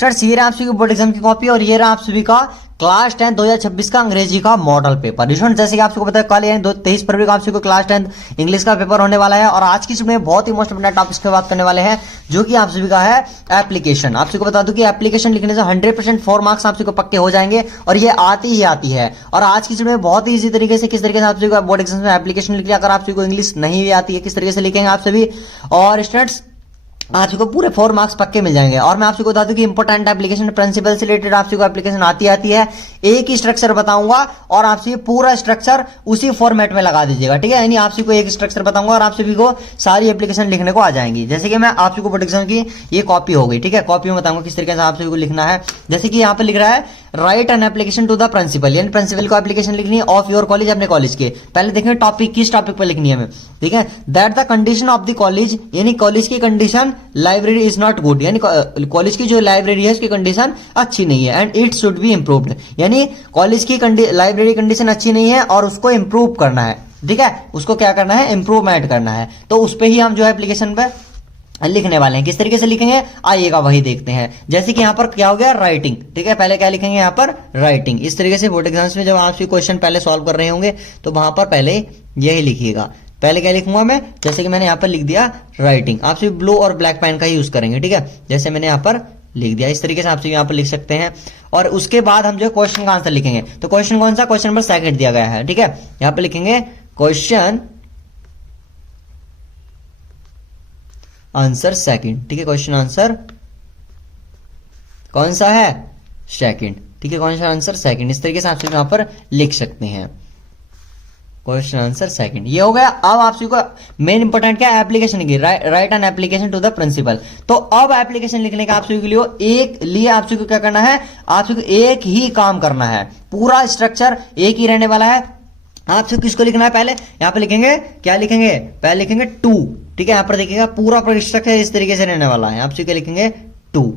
Students ये रहा आप सभी की बोर्ड एग्जाम की कॉपी और ये रहा आप सभी का क्लास 10 2026 का अंग्रेजी का मॉडल पेपर। स्टूडेंट जैसे कि आप सबको पता है कल यानी 23 फरवरी को आप सभी को क्लास 10 इंग्लिश का पेपर होने वाला है और आज की में बहुत ही मोस्ट इंपोर्टेंट टॉपिक्स की बात करने वाले हैं जो कि आप सभी का है एप्लीकेशन। आप सभी को बता दूं कि एप्लीकेशन लिखने से 100% 4 मार्क्स आप सभी को पक्के हो जाएंगे और ये आती ही आती है। और आज की में बहुत ही इजी तरीके से किस तरीके से आप सभी को बोर्ड एग्जाम में एप्लीकेशन लिख लिया, अगर आप सभी को इंग्लिश नहीं भी आती है किस तरीके से लिखेंगे आप सभी। और स्टूडेंट्स आप को पूरे 4 मार्क्स पक्के मिल जाएंगे। और मैं आपको बता दूं कि इंपॉर्टेंट एप्लीकेशन प्रिंसिपल से रिलेटेड आपको एप्लीकेशन आती है, एक ही स्ट्रक्चर बताऊंगा और आपसे पूरा स्ट्रक्चर उसी फॉर्मेट में लगा दीजिएगा, ठीक है। यानी आप सभी को एक स्ट्रक्चर बताऊंगा और आप सभी को सारी एप्लीकेशन लिखने को आ जाएंगी। जैसे कि मैं आप सभी को प्रोटेक्शन की ये कॉपी हो गई, ठीक है। कॉपी में बताऊंगा किस तरीके से आप सभी को लिखना है। जैसे कि यहाँ पर लिख रहा है write an application to the principal, यानी प्रिंसिपल को एप्लीकेशन लिखनी है ऑफ योर कॉलेज, अपने कॉलेज के। पहले देखेंगे टॉपिक किस टॉपिक पर लिखनी है हमें, ठीक है। That the condition of the college, यानी कॉलेज की condition library is not good, यानी कॉलेज की जो लाइब्रेरी है उसकी कंडीशन अच्छी नहीं है। And it should be improved, यानी कॉलेज की लाइब्रेरी कंडीशन अच्छी नहीं है और उसको इंप्रूव करना है, ठीक है। उसको क्या करना है, इंप्रूवमेंट करना है। तो उस पर ही हम जो है एप्लीकेशन पे लिखने वाले हैं। किस तरीके से लिखेंगे आइएगा वही देखते हैं। जैसे कि यहाँ पर क्या हो गया राइटिंग, ठीक है। पहले क्या लिखेंगे यहाँ पर राइटिंग। इस तरीके से बोर्ड एग्जाम्स में जब आप क्वेश्चन पहले सॉल्व कर रहे होंगे तो वहां पर पहले यही लिखिएगा। पहले क्या लिखूंगा मैं, जैसे कि मैंने यहाँ पर लिख दिया राइटिंग। आप सिर्फ ब्लू और ब्लैक पेन का यूज करेंगे, ठीक है। जैसे मैंने यहाँ पर लिख दिया इस तरीके से आप यहाँ पर लिख सकते हैं। और उसके बाद हम जो क्वेश्चन का आंसर लिखेंगे, तो क्वेश्चन कौन सा, क्वेश्चन नंबर 2 दिया गया है, ठीक है। यहाँ पर लिखेंगे क्वेश्चन आंसर 2, ठीक है। क्वेश्चन आंसर कौन सा है, 2, ठीक है। क्वेश्चन आंसर 2 इस तरीके से आप यहां पर लिख सकते हैं क्वेश्चन आंसर 2। ये हो गया। अब आप सभी को मेन इंपोर्टेंट क्या है, एप्लीकेशन लिखिए, write an application to the principal. तो अब एप्लीकेशन लिखने का आप सभी के लिए आप सभी को क्या करना है, आप सभी को एक ही काम करना है, पूरा स्ट्रक्चर एक ही रहने वाला है। आप सभी किसको लिखना है, पहले यहां पर लिखेंगे, क्या लिखेंगे, पहले लिखेंगे 2, ठीक है। यहां पर देखिएगा पूरा स्ट्रक्चर इस तरीके से रहने वाला है। आप सभी लिखेंगे 2,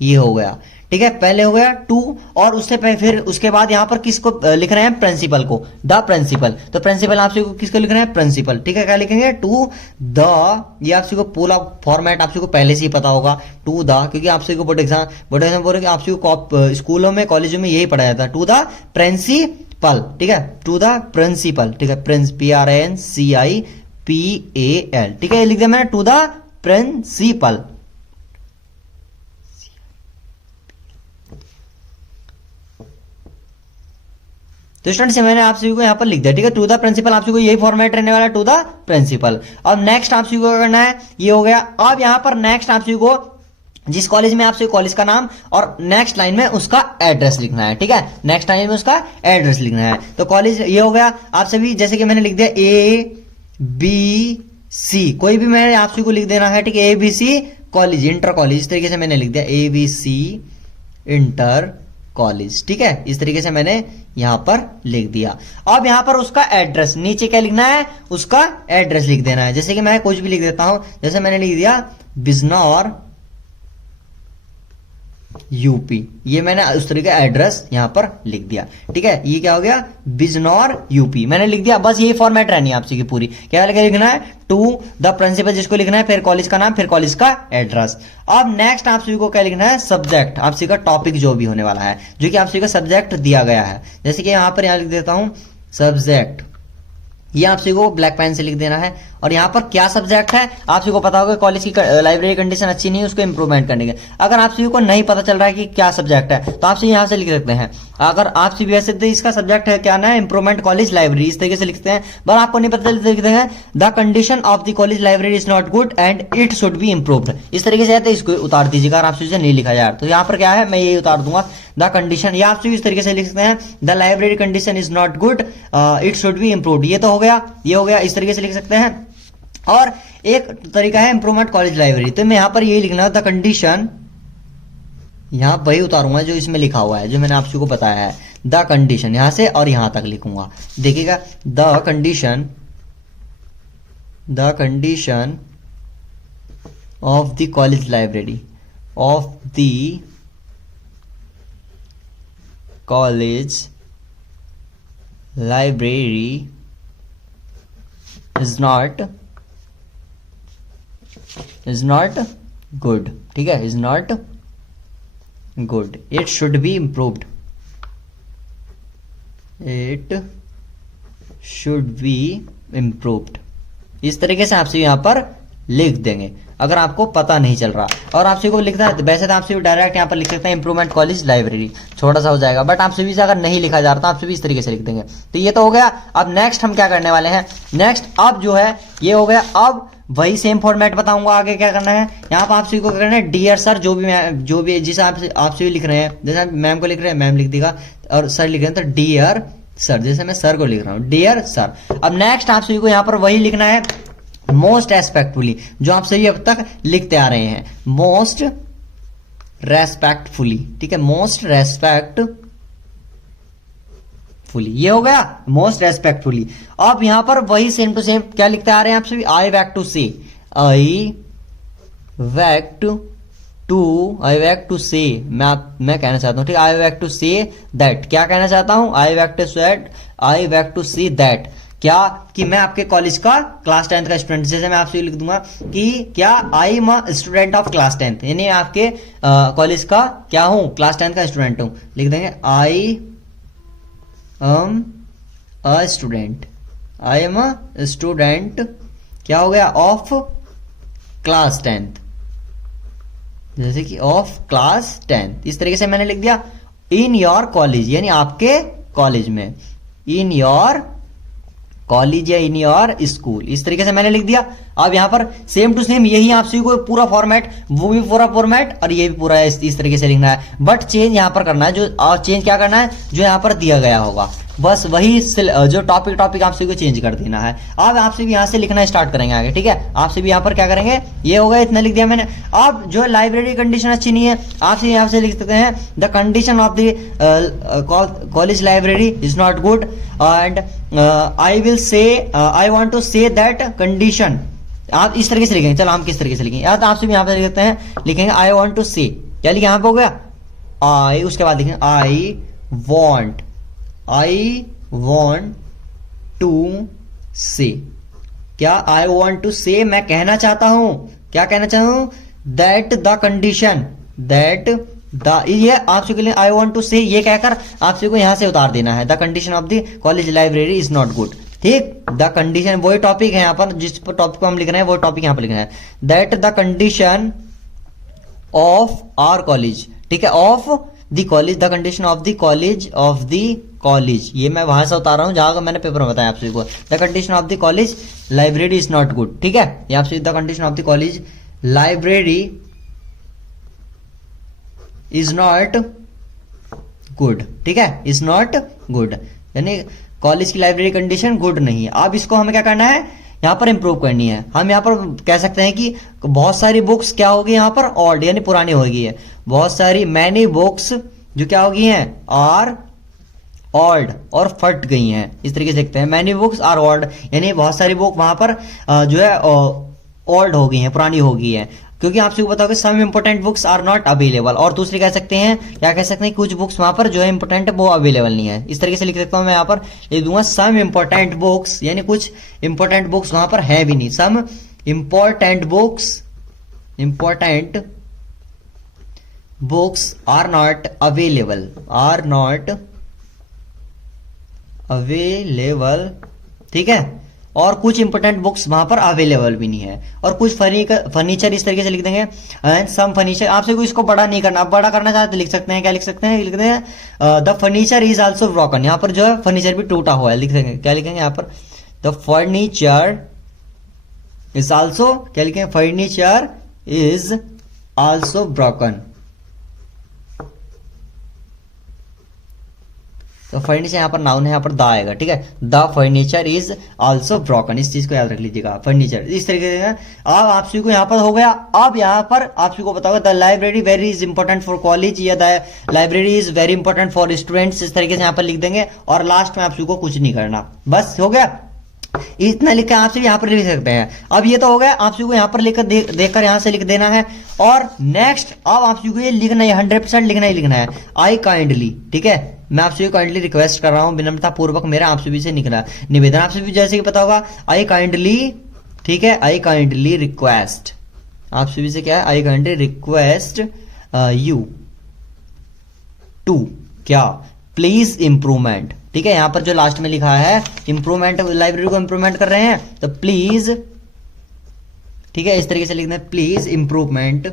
ये हो गया, ठीक है। पहले हो गया 2 और उससे फिर उसके बाद यहां पर किसको लिख रहे हैं, प्रिंसिपल को, द प्रिंसिपल। तो प्रिंसिपल आप सभी को किसको लिख रहे हैं, प्रिंसिपल, ठीक है। क्या लिखेंगे 2 द, ये आप सभी को पूरा फॉर्मेट आप सभी को पहले से ही पता होगा 2 द, क्योंकि आप सभी को बोर्ड एग्जाम बोल रहे आप सभी को स्कूलों में कॉलेजों में यही पढ़ाया जाता है, 2 द प्रिंसिपल, ठीक है। 2 द प्रिंसिपल, ठीक है। PRINCIPAL, ठीक है। लिख दिया मैंने 2 द प्रिंसिपल। तो स्टूडेंट्स मैंने आप सभी को यहां पर लिख दिया, ठीक है। 2 द प्रिंसिपल आप सभी को यही फॉर्मेट रहने वाला है, 2 द प्रिंसिपल। अब नेक्स्ट आप सभी को क्या करना है, ये हो गया। अब यहां पर नेक्स्ट आप सभी को जिस कॉलेज में आपसे कॉलेज का नाम और नेक्स्ट लाइन में उसका एड्रेस लिखना है, ठीक है। नेक्स्ट लाइन में उसका एड्रेस लिखना है। तो कॉलेज ये हो गया। आप सभी जैसे कि मैंने लिख दिया ABC, कोई भी मैंने आप सभी को लिख देना है, ठीक है। ABC कॉलेज, इंटर कॉलेज, इस तरीके से मैंने लिख दिया ABC इंटर कॉलेज, ठीक है। इस तरीके से मैंने यहां पर लिख दिया। अब यहां पर उसका एड्रेस नीचे क्या लिखना है, उसका एड्रेस लिख देना है। जैसे कि मैं कुछ भी लिख देता हूं, जैसे मैंने लिख दिया बिजनौर यूपी, ये मैंने उस तरीके का एड्रेस यहां पर लिख दिया, ठीक है। ये क्या हो गया, बिजनौर यूपी मैंने लिख दिया। बस यही फॉर्मेट रहनी है आपसी की पूरी। क्या लिखना है, 2 द प्रिंसिपल जिसको लिखना है, फिर कॉलेज का नाम, फिर कॉलेज का एड्रेस। अब नेक्स्ट आप सभी को क्या लिखना है, सब्जेक्ट, आप सभी का टॉपिक जो भी होने वाला है, जो कि आप सभी का सब्जेक्ट दिया गया है। जैसे कि यहां पर लिख देता हूं सब्जेक्ट, ये आप सभी को ब्लैक पेन से लिख देना है। और यहाँ पर क्या सब्जेक्ट है, आप सभी को पता होगा कॉलेज की लाइब्रेरी कंडीशन अच्छी नहीं है, उसको इंप्रूवमेंट करने के। अगर आप सभी को नहीं पता चल रहा है कि क्या सब्जेक्ट है तो आप सभी यहाँ से लिख सकते हैं। अगर आप सभी वैसे इसका सब्जेक्ट है क्या ना है, इंप्रूवमेंट कॉलेज लाइब्रेरी, इस तरीके से लिखते हैं। पर आपको नहीं पता चलता लिखते हैं the condition of the college library is not good and it should be improved, इस तरीके से आते इसको उतार दीजिएगा। अगर आप सभी नहीं लिखा यार तो यहाँ पर क्या है, मैं ये उतार दूंगा द कंडीशन, या आप सभी इस तरीके से लिख सकते हैं the library condition is not good it should be improved. ये तो हो गया, ये हो गया, इस तरीके से लिख सकते हैं। और एक तरीका है इंप्रूवमेंट कॉलेज लाइब्रेरी, तो मैं यहां पर यही लिखना द कंडीशन, यहां वही उतारूंगा जो इसमें लिखा हुआ है, जो मैंने आप सभी को बताया है। द कंडीशन यहां से और यहां तक लिखूंगा, देखिएगा the condition of the college library, of the college library is not good, ठीक है। Is not good, it should be improved, it should be improved. इस तरीके से आपसे यहां पर लिख देंगे अगर आपको पता नहीं चल रहा। और आपसे को लिखना है वैसे तो आपसे डायरेक्ट यहाँ पर लिख सकते हैं इंप्रूवमेंट कॉलेज लाइब्रेरी, छोटा सा हो जाएगा, बट आपसे भी अगर नहीं लिखा जा रहा तो आपसे भी इस तरीके से लिख देंगे। तो ये तो हो गया। अब नेक्स्ट हम क्या करने वाले हैं, नेक्स्ट अब जो है ये हो गया। अब वही सेम फॉर्मेट बताऊंगा आगे क्या करना है। यहाँ पर आपसे को करना है डियर सर, जो भी जिस आपसे भी लिख रहे हैं, जैसे मैम को लिख रहे हैं मैम लिख देगा, और सर लिख रहे हैं तो डियर सर, जैसे मैं सर को लिख रहा हूँ डियर सर। अब नेक्स्ट आप सभी को यहाँ पर वही लिखना है मोस्ट रेस्पेक्टफुली, जो आप सभी अब तक लिखते आ रहे हैं, मोस्ट रेस्पेक्टफुली, ठीक है, मोस्ट रेस्पेक्टफुली, ये हो गया मोस्ट रेस्पेक्टफुली। अब यहां पर वही सेम टू सेम क्या लिखते आ रहे हैं आप सभी, आई वैक टू से, आई वैक टू से, मैं कहना चाहता हूं, ठीक है, आई वैक टू से दैट, क्या कहना चाहता हूं, आई वैक टू से दैट, क्या कि मैं आपके कॉलेज का क्लास 10th का स्टूडेंट, जैसे मैं आपसे लिख दूंगा कि क्या I am a student of class 10th, यानी आपके कॉलेज का क्या हूं, क्लास 10th का स्टूडेंट हूं, लिख देंगे I am a student, I am a student, क्या हो गया, ऑफ क्लास 10th, जैसे कि ऑफ क्लास 10th, इस तरीके से मैंने लिख दिया। इन योर कॉलेज, यानी आपके कॉलेज में, इन योर कॉलेज या इन योर स्कूल, इस तरीके से मैंने लिख दिया। अब यहां पर सेम टू सेम यही आप सभी को पूरा फॉर्मेट, वो भी पूरा फॉर्मेट और ये भी पूरा इस तरीके से लिखना है, बट चेंज यहां पर करना है, जो और चेंज क्या करना है, जो यहां पर दिया गया होगा बस वही जो टॉपिक आप सभी को चेंज कर देना है। अब आपसे भी यहां से लिखना स्टार्ट करेंगे आगे, ठीक है, आपसे भी यहां पर क्या करेंगे, ये होगा, इतना लिख दिया मैंने। अब जो लाइब्रेरी कंडीशन अच्छी नहीं है, आपसे यहां से लिख सकते हैं the condition of the college library is not good and I will say I want to say that condition, आप इस तरीके से लिखेंगे। चलो हम किस तरीके से लिखेंगे, तो आपसे भी यहां पर लिख सकते हैं, लिखेंगे आई वांट टू से, क्या लिखे यहां पे हो गया आई, उसके बाद लिखेंगे आई वॉन्ट टू से, क्या आई वॉन्ट टू से, मैं कहना चाहता हूं, क्या कहना चाहता हूं, that the condition, that the, ये आपसे के लिए आई वॉन्ट टू से ये कहकर आपसे को यहां से उतार देना है, the condition of the college library is not good, ठीक, द कंडीशन वही टॉपिक है यहां पर, जिस टॉपिक को हम लिख रहे हैं वो टॉपिक यहां पर लिखना है, that the condition of our college, ठीक है, of the college, the condition of the college, ये मैं वहां से उतार रहा हूं जहां का मैंने पेपर में बताया आपसे को, the condition of the college library is not good, ठीक है, ये आपसे the condition of the college library is not good, ठीक है, इज नॉट गुड, यानी कॉलेज की लाइब्रेरी कंडीशन गुड नहीं है। अब इसको हमें क्या करना है, यहां पर इंप्रूव करनी है। हम यहां पर कह सकते हैं कि बहुत सारी बुक्स क्या होगी यहां पर, ऑल्ड यानी पुरानी होगी है, बहुत सारी मैनी बुक्स जो क्या होगी हैं, आर ऑल्ड और फट गई हैं, इस तरीके से लिखते हैं, मैनी बुक्स आर ऑल्ड, यानी बहुत सारी बुक वहां पर जो है ओल्ड हो गई हैं, पुरानी हो गई है, क्योंकि आपसे बताओगे some important books are not available, और दूसरी कह सकते हैं, क्या कह सकते हैं, कुछ बुक्स वहां पर जो है इंपोर्टेंट है वो अवेलेबल नहीं है, इस तरीके से लिख सकता हूं मैं यहां पर, लिख दूंगा सम इंपोर्टेंट बुक्स, यानी कुछ इंपोर्टेंट बुक्स वहां पर है भी नहीं, some important books are not available, ठीक है, और कुछ इंपोर्टेंट बुक्स वहां पर अवेलेबल भी नहीं है, और कुछ फर्नीचर इस तरीके से लिख देंगे, एंड सम फर्नीचर, आपसे कोई इसको बड़ा नहीं करना, बड़ा करना चाहते तो लिख सकते हैं, क्या लिख सकते हैं, लिखते हैं the furniture is also broken, यहां पर जो है फर्नीचर भी टूटा हुआ है, लिख देंगे, क्या लिखेंगे यहां पर, द फर्नीचर इज आल्सो, क्या लिखेंगे, फर्नीचर इज आल्सो ब्रोकन, तो फर्नीचर यहां पर नाउन है, यहां पर द आएगा, ठीक है, the furniture is also broken, इस चीज को याद रख लीजिएगा, फर्नीचर इस तरीके से। अब आप सभी को यहां पर हो गया। अब यहां पर आप सभी को बताओगे the library very is important for college, या the library is very important for students, इस तरीके से यहां पर लिख देंगे, और लास्ट में आप सभी को कुछ नहीं करना, बस हो गया, इतना लिखकर आप सभी यहां पर लिख सकते हैं। अब ये तो हो गया, आप सभी को यहां पर लिखकर देखकर यहां से लिख देना है, और नेक्स्ट अब आप सभी को ये लिखना है, 100% लिखना ही लिखना है, आई काइंडली, ठीक है, मैं आपसे काइंडली रिक्वेस्ट कर रहा हूं, विनम्रता पूर्वक मेरा आप सभी से निवेदन, आपसे भी जैसे कि पता होगा, आई काइंडली, ठीक है, आई काइंडली रिक्वेस्ट, आप सभी से क्या है, I kindly request you to क्या, प्लीज इम्प्रूवमेंट। ठीक है, यहां पर जो लास्ट में लिखा है इम्प्रूवमेंट, लाइब्रेरी को इम्प्रूवमेंट कर रहे हैं तो प्लीज, ठीक है, इस तरीके से लिखना है प्लीज इम्प्रूवमेंट,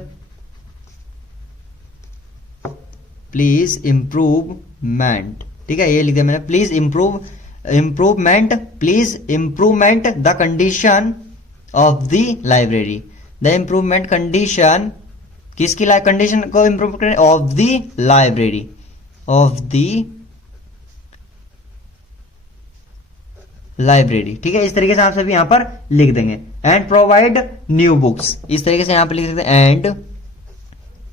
प्लीज इम्प्रूवमेंट। ठीक है, ये लिख दिया मैंने, please improvement, please improvement the condition of the library, the improvement condition, किसकी कंडीशन को इम्प्रूव करें, of the library, of the library. ठीक है, इस तरीके से आप सभी यहां पर लिख देंगे। एंड प्रोवाइड न्यू बुक्स, इस तरीके से यहां पर लिख सकते हैं, एंड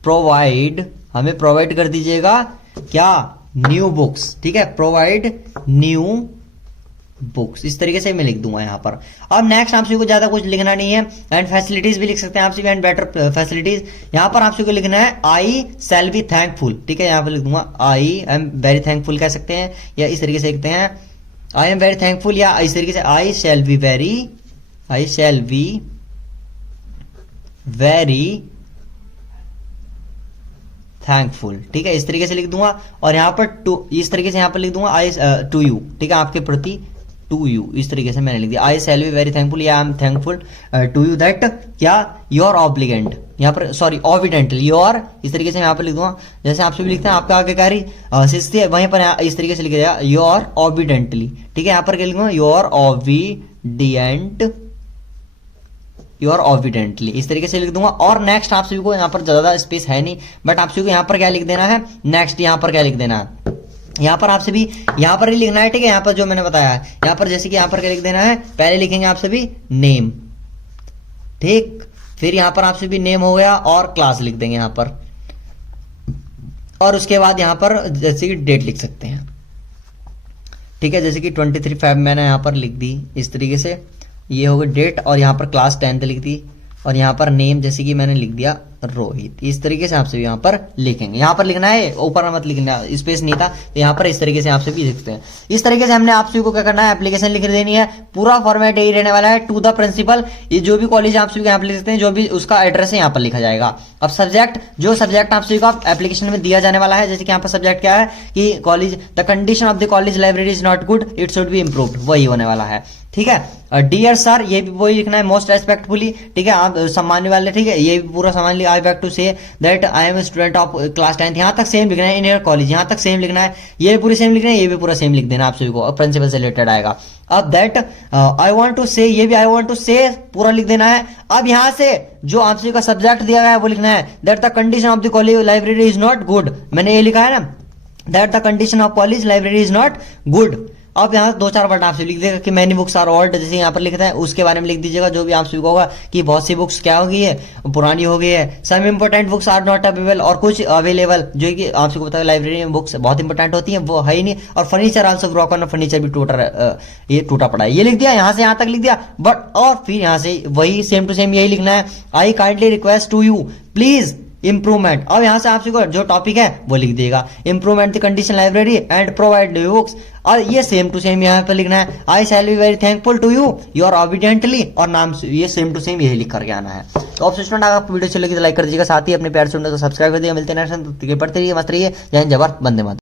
प्रोवाइड, हमें प्रोवाइड कर दीजिएगा क्या, न्यू बुक्स। ठीक है, प्रोवाइड न्यू बुक्स, इस तरीके से मैं लिख दूंगा यहां पर। अब नेक्स्ट आप सभी को ज्यादा कुछ लिखना नहीं है, एंड फैसिलिटीज भी लिख सकते हैं आप सभी, एंड बेटर फैसिलिटीज। यहां पर आप सभी को लिखना है आई शैल बी थैंकफुल। ठीक है, यहां पर लिख दूंगा आई एम वेरी थैंकफुल कह सकते हैं, या इस तरीके से लिखते हैं आई एम वेरी थैंकफुल, या इस तरीके से आई शैल बी वेरी थैंकफुल। ठीक है, इस तरीके से लिख दूंगा, और यहां पर टू, इस तरीके से यहां पर लिख दूंगा आई टू यू। ठीक है, आपके प्रति, टू यू, इस तरीके से मैंने लिख दिया I shall be very thankful, या I am thankful to you that क्या, योर ऑब्लिगेंट, यहाँ पर सॉरी ऑबिडेंटली, योर, इस तरीके से यहाँ पर लिख दूंगा, जैसे आप सभी लिखते हैं आपका आज्ञाकारी शिष्य है, वहीं पर इस तरीके से लिखा जाएगा योर ऑबिडेंटली। ठीक है, यहाँ पर क्या लिखूंगा, योर ऑबिडेंट, योर ऑबिडेंटली, इस तरीके से लिख दूंगा। और नेक्स्ट आप सभी को यहाँ पर ज्यादा स्पेस है नहीं, बट आप सभी को यहाँ पर क्या लिख देना है, नेक्स्ट यहाँ पर क्या लिख देना है, यहाँ पर आप सभी यहाँ पर ही लिखना है। ठीक है, यहाँ पर जो मैंने बताया है, यहाँ पर जैसे कि यहाँ पर क्या लिख देना है, पहले लिखेंगे आप सभी नेम, ठीक, फिर यहाँ पर आप सभी नेम हो गया और क्लास लिख देंगे यहाँ पर, और उसके बाद यहाँ पर जैसे कि डेट लिख सकते हैं। ठीक है, जैसे कि 23 Feb मैंने यहाँ पर लिख दी, इस तरीके से ये हो गई डेट, और यहाँ पर क्लास 10th लिख दी, और यहाँ पर नेम जैसे कि मैंने लिख दिया रोहित। इस तरीके से आप सभी यहाँ पर लिखेंगे, यहाँ पर लिखना है, ऊपर मत लिखना, स्पेस नहीं था तो यहाँ पर इस तरीके से आप सभी लिखते हैं। इस तरीके से हमने आप सभी को क्या करना है, एप्लीकेशन लिख देनी है। पूरा फॉर्मेट यही रहने वाला है, टू द प्रिंसिपल, ये जो भी कॉलेज आप सभी यहाँ पर लिख सकते हैं, जो भी उसका एड्रेस है यहाँ पर लिखा जाएगा। अब सब्जेक्ट, जो सब्जेक्ट आप सभी को एप्लीकेशन में दिया जाने वाला है, जैसे कि यहाँ पर सब्जेक्ट क्या है कि college, the condition of the college library is not good, it should be improved, वही होने वाला है। ठीक है, डियर सर, ये भी वही लिखना है, मोस्ट रेस्पेक्टफुली। ठीक है, आप सम्मानने वाले, ठीक है, ये भी पूरा सम्मान लिया, I beg to say that I am student of class 10th, यहाँ तक सेम लिखना है, इन योर कॉलेज, यहाँ तक सेम लिखना है, ये पूरी सेम लिखना है, ये भी पूरा सेम लिख देना आप सभी को, प्रिंसिपल से रिलेटेड आएगा। अब दैट आई वांट टू से, ये भी आई वांट टू से पूरा लिख देना है। अब यहाँ से जो आप सभी का सब्जेक्ट दिया गया है वो लिखना है, that the condition of the college library is not good, मैंने ये लिखा है ना, that the condition of college library is not good. अब यहाँ 2-4 वर्ड आपसे लिख देगा कि मैनी बुक्स आर ओल्ड, जैसे यहाँ पर लिखता है उसके बारे में लिख दीजिएगा, जो भी आप सभी को होगा कि बहुत सी बुक्स क्या हो गई है, पुरानी हो गई है। Some important books are not available, और कुछ अवेलेबल, जो कि आप सबको पता है लाइब्रेरी में बुक्स बहुत इंपॉर्टेंट होती है, वो है ही नहीं। और फर्नीचर आल्सो ब्रोकन, फर्नीचर भी ये टूटा पड़ा है, ये लिख दिया, यहाँ से यहाँ तक लिख दिया। बट और फिर यहाँ से वही सेम टू सेम यही लिखना है, I kindly request to you please improvement. अब यहां से आप सभी जो टॉपिक है वो लिख देगा, improvement the condition library and provide new books, और ये सेम टू सेम यहाँ पे लिखना है, I shall be very thankful to you, your obediently, और नाम ये सेम टू सेम यही लिख करके आना है। तो अब स्टूडेंट, अगर आपको वीडियो अच्छी लगी तो लाइक कर दीजिएगा, साथ ही अपने प्यार स्टूडेंट को सब्सक्राइब कर दीजिएगा। मिलते हैं नेक्स्ट, पढ़ते रहिए, मस्त रहिए, जय हिंद, जय भारत, वंदे मातरम।